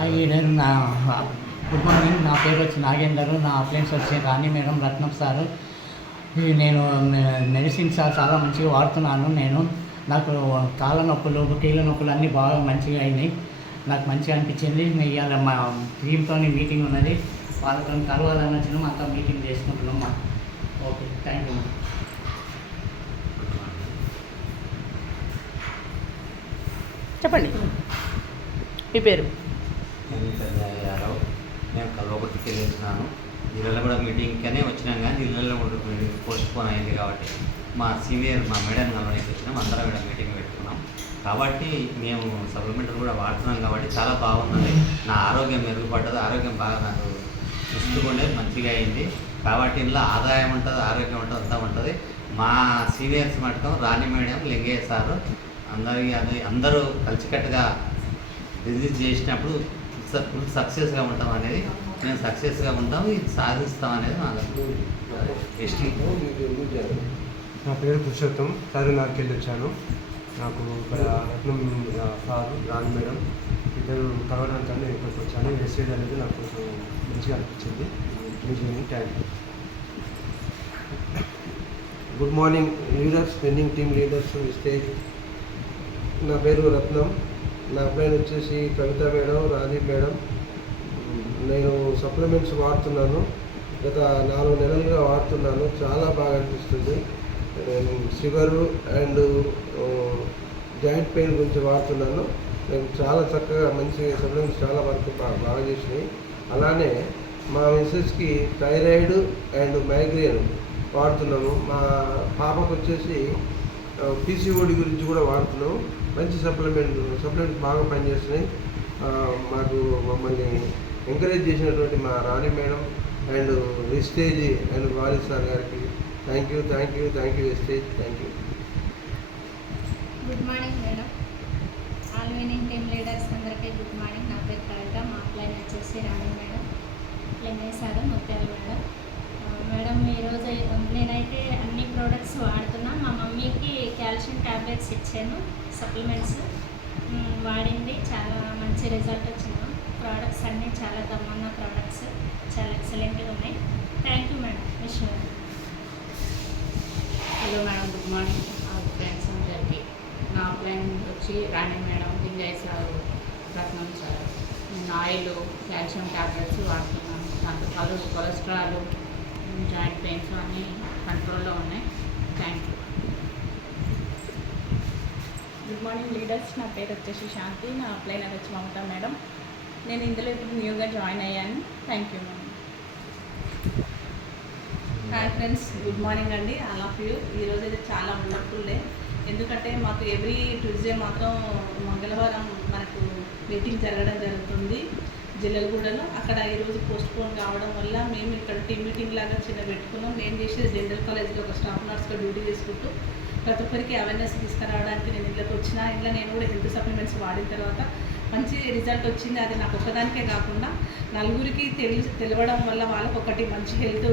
నేను నా good morning. నా పేరు వచ్చి నాగేందర్. నా అప్లయన్స్ వచ్చి రాణి మేడం, రత్నం సారు. నేను మెడిసిన్స్ చాలా మంచిగా వాడుతున్నాను. నాకు కాళ్ళ నొప్పులు, కీళ్ళ నొప్పులు అన్నీ బాగా మంచిగా అయినాయి. నాకు మంచిగా అనిపించింది. ఇవాళ మా టీంతో మీటింగ్ ఉన్నది, వాళ్ళతో కలవాలని వచ్చినాం, అంతా మీటింగ్ చేసుకుంటున్నాం. Okay, thank you. చెప్పండి మీ పేరు. నేను యాదవ్. నేను కల్వకుర్తికి వెళ్ళి వచ్చినాను. ఇళ్ళలో కూడా మీటింగ్కనే వచ్చినాం, కానీ ఇళ్ళలో పోస్ట్ పోన్ అయింది కాబట్టి మా సీనియర్ మా మేడం కలవడానికి వచ్చినాం. అందరం కూడా మీటింగ్ పెట్టుకున్నాం. కాబట్టి మేము సప్లిమెంటరీ కూడా వాడుతున్నాం కాబట్టి చాలా బాగున్నది. నా ఆరోగ్యం మెరుగుపడ్డది. ఆరోగ్యం బాగా నాకు చూసుకుంటే మంచిగా అయింది. కాబట్టి ఇందులో ఆదాయం ఉంటుంది, ఆరోగ్యం ఉంటుంది, అంతా ఉంటుంది. మా సీనియర్స్ మటుకం రాణి మేడం, లింగయ్య సారు అందరూ కలిసికట్టుగా బిజినెస్ చేసినప్పుడు ఫుల్ సక్సెస్గా ఉంటాం అనేది, మేము సక్సెస్గా ఉంటాం, ఇది సాధిస్తాం అనేది మా నా పేరు పురుషోత్తం. చార్మినార్కి వెళ్ళి వచ్చాను. నాకు ఇక్కడ రత్నం సారు, రాణి మేడం ఇద్దరు కలవడానికన్నా ఇక్కడికి వచ్చాను. మెసేజ్ అనేది నాకు కొంచెం మంచిగా అనిపించింది. Thank you. Good morning leaders, training team leaders stage. నా పేరు రత్నం. నా అప్లైన్ వచ్చేసి కవిత మేడం, రాజీవ్ మేడం. నేను సప్లిమెంట్స్ వాడుతున్నాను. గత 4 నెలలుగా వాడుతున్నాను. చాలా బాగా అనిపిస్తుంది. నేను షుగరు అండ్ జాయింట్ పెయిన్ గురించి వాడుతున్నాను. నేను చాలా చక్కగా మంచి సప్లిమెంట్స్ చాలా వరకు బాగా చేసినాయి. అలానే మా మిస్సెస్కి థైరాయిడ్ అండ్ మైగ్రేన్ వాడుతున్నాము. మా పాపకు వచ్చేసి పీసీఓడి గురించి కూడా వాడుతున్నాము. మంచి సప్లిమెంట్స్ బాగా పనిచేస్తున్నాయి. మమ్మల్ని ఎంకరేజ్ చేసినటువంటి మా రాణి మేడం అండ్ వెస్టేజ్ అండ్ వారి సార్ గారికి థ్యాంక్ యూ వెస్టేజ్, thank you. Good morning madam, all winning team leaders అందరికీ గుడ్ మార్నింగ్. నా పేరు కవిత. మా అప్లైన్ వచ్చేసి Rani madam, Lingaiah sir, Muthyala madam. Madam ఈరోజు నేనైతే అన్ని ప్రోడక్ట్స్ వాడుతున్నా. మా మమ్మీకి కాల్షియం ట్యాబ్లెట్స్ ఇచ్చాను, సప్లిమెంట్స్ వాడింది. చాలా మంచి రిజల్ట్ వచ్చింది. ప్రోడక్ట్స్ అన్నీ చాలా దమ్మన్న ప్రోడక్ట్స్, చాలా ఎక్సలెంట్గా ఉన్నాయి. Thank you madam. Wish you. Hello madam, good morning. Friends అందరికీ నా అప్లైన్ వచ్చి రాణి మేడం, లింగయ్య సార్, రత్నం సార్. నేను ఆయిల్, కాల్షియం ట్యాబ్లెట్స్ వాడుతున్నాను. దాంతో కొలెస్ట్రాల్, జాయింట్ పెయిన్స్ అన్నీ కంట్రోల్లో ఉన్నాయి. Thank you. Good morning leaders. నా పేరు వచ్చేసి శాంతి. నా అప్లైనర్ వచ్చి మమతా మేడం. నేను ఇందులో ఇప్పుడు న్యూగా జాయిన్ అయ్యాను. Thank you madam. Hi friends, good morning అండి, ఆల్ ఆఫ్ యూ. ఈరోజు అయితే చాలా వండర్ఫుల్ డే. ఎందుకంటే మాకు ఎవ్రీ ట్యూస్డే మాత్రం మంగళవారం మనకు మీటింగ్ జరుగుతుంది జిల్లలగూడలో. అక్కడ ఈరోజు పోస్ట్ పోన్ కావడం వల్ల మేము ఇక్కడ టీమ్ మీటింగ్ లాగా చిన్న పెట్టుకున్నాం. నేను చేసేది జనరల్ కాలేజ్లో ఒక స్టాఫ్ నర్స్గా డ్యూటీ చేసుకుంటూ ప్రతి ఒక్కరికి అవేర్నెస్ తీసుకురావడానికి నేను ఇళ్ళకి వచ్చిన. ఇంట్లో నేను కూడా హెల్త్ సప్లిమెంట్స్ వాడిన తర్వాత మంచి రిజల్ట్ వచ్చింది. అది నాకు ఒక్కదానికే కాకుండా నలుగురికి తెలవడం వల్ల వాళ్ళకి ఒకటి మంచి హెల్త్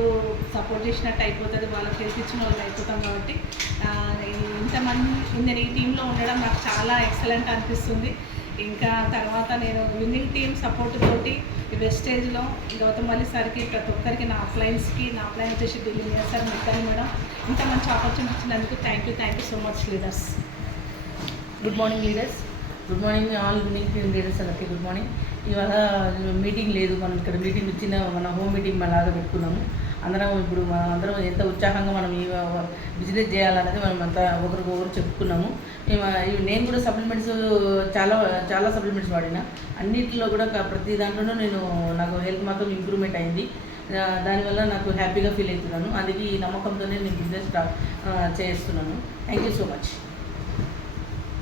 సపోర్ట్ చేసినట్టు అయిపోతుంది, వాళ్ళకి హెల్త్ ఇచ్చిన వాళ్ళు అయిపోతాం. కాబట్టి ఇంతమంది నేను ఈ టీంలో ఉండడం నాకు చాలా ఎక్సలెంట్ అనిపిస్తుంది. ఇంకా తర్వాత నేను విన్నింగ్ టీమ్ సపోర్ట్ తోటి వెస్టేజ్లో గౌతమల్లి సార్కి, ప్రతి ఒక్కరికి, నా అప్లైన్స్కి, నా అప్లైన్ వచ్చేసి ఢిల్లీ సార్, మిగతా మేడం, ఇంత మంచి ఆపర్చునిటీ ఇచ్చినందుకు thank you so much leaders. Good morning leaders. Good morning all winning team leaders అందరికీ గుడ్ మార్నింగ్. ఇవాళ మీటింగ్ లేదు, మనం ఇక్కడ మీటింగ్ ఇచ్చిన మన హోమ్ మీటింగ్ లాగా పెట్టుకున్నాము. అందరం ఎంత ఉత్సాహంగా మనం ఈ బిజినెస్ చేయాలనేది మనం అంతా ఒకరికొకరు చెప్పుకున్నాము. నేను కూడా సప్లిమెంట్స్ చాలా సప్లిమెంట్స్ వాడినా. అన్నింటిలో కూడా ప్రతి దాంట్లోనూ నాకు హెల్త్ మాత్రం ఇంప్రూవ్మెంట్ అయింది. దానివల్ల నాకు హ్యాపీగా ఫీల్ అవుతున్నాను. అందుకే ఈ నమ్మకంతోనే నేను బిజినెస్ చేస్తున్నాను. Thank you so much.